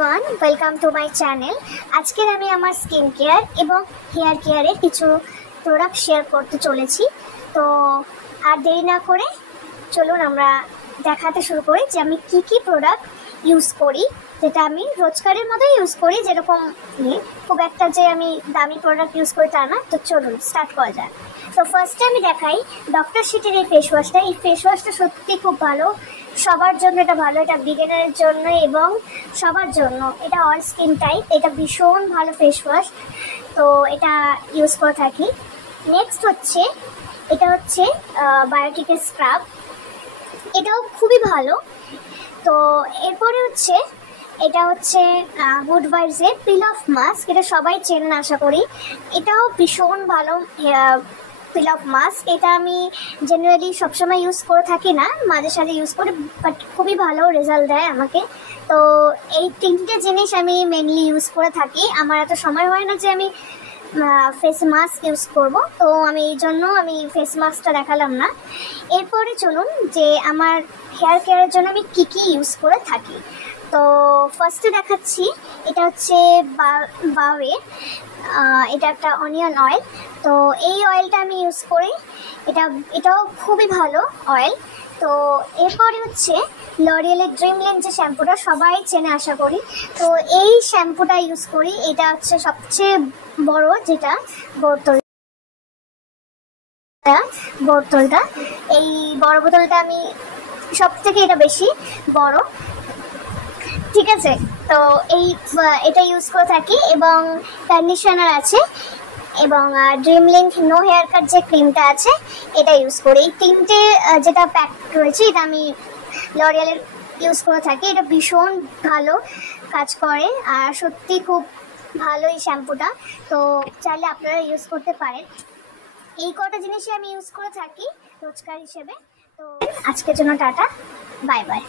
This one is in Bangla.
Everyone, welcome to my channel. আজকের আমি আমার স্কিন কেয়ার এবং হেয়ার কেয়ারের কিছু প্রোডাক্ট শেয়ার করতে চলেছি। তো আর দেরি না করে চলুন আমরা দেখাতে শুরু করি যে আমি কি কি প্রোডাক্ট ইউজ করি, যেটা আমি রোজকারের মতোই ইউজ করি। যেরকম খুব একটা যে আমি দামি প্রোডাক্ট ইউজ করি তা না। তো চলুন স্টার্ট করা যায়। তো ফার্স্টে আমি দেখাই ডক্টর শিটের এই ফেস ওয়াশটা। এই ফেস ওয়াশটা সত্যি খুব ভালো, সবার জন্য এটা ভালো। এটা বিগিনারের জন্য এবং সবার জন্য, এটা অল স্কিন টাইপ। এটা ভীষণ ভালো ফেস ওয়াশ, তো এটা ইউজ করে থাকি। নেক্সট হচ্ছে এটা হচ্ছে বায়োটিকের স্ক্রাব, এটাও খুবই ভালো। তো এরপরে হচ্ছে এটা হচ্ছে গুড ভাইবসের পিল অফ মাস্ক, এটা সবাই চেনেন আশা করি। এটাও ভীষণ ভালো পিল অফ মাস্ক। এটা আমি জেনারেলি সবসময় ইউজ করে থাকি না, মাঝে সাঝে ইউজ করি, বাট খুবই ভালো রেজাল্ট দেয় আমাকে। তো এই তিনটে জিনিস আমি মেনলি ইউজ করে থাকি। আমার এত সময় হয় না যে আমি ফেস মাস্ক ইউজ করব, তো আমি এই জন্য আমি ফেস মাস্কটা দেখালাম না। এরপরে চলুন যে আমার হেয়ার কেয়ারের জন্য আমি কী কী ইউজ করে থাকি। তো ফার্স্টে দেখাচ্ছি, এটা হচ্ছে বাওয়ে, এটা একটা অনিয়ন অয়েল। তো এই অয়েলটা আমি ইউজ করি, এটাও খুবই ভালো অয়েল। তো এরপরে হচ্ছে লরিয়েলের ড্রিমল্যান্ড যে শ্যাম্পুটা সবাই চেনে আশা করি। তো এই শ্যাম্পুটা ইউজ করি, এটা হচ্ছে সবচেয়ে বড়, যেটা বোতলটা, এই বড় বোতলটা আমি সব থেকে এটা বেশি বড়, ঠিক আছে। তো এটা ইউজ করে থাকি এবং কন্ডিশনার আছে এবং ড্রিমল্যান্ড নো হেয়ার কাট যে ক্রিমটা আছে এটা ইউজ করি। এই তিনটে যেটা প্যাক রয়েছে এটা আমি লরিয়ালের ইউজ করে থাকি। এটা ভীষণ ভালো কাজ করে আর সত্যি খুব ভালো এই শ্যাম্পুটা। তো চাইলে আপনারা ইউজ করতে পারেন। এই কটা জিনিসই আমি ইউজ করে থাকি রোজকার হিসেবে। তো আজকের জন্য টাটা, বাই বাই।